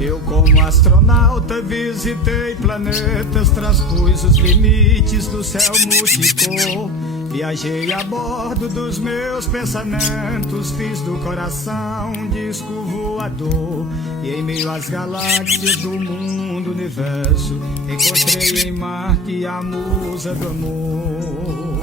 Eu, como astronauta, visitei planetas, transpus os limites do céu multicor. Viajei a bordo dos meus pensamentos, fiz do coração um disco voador. E em meio às galáxias do mundo, universo, encontrei em Marte a musa do amor.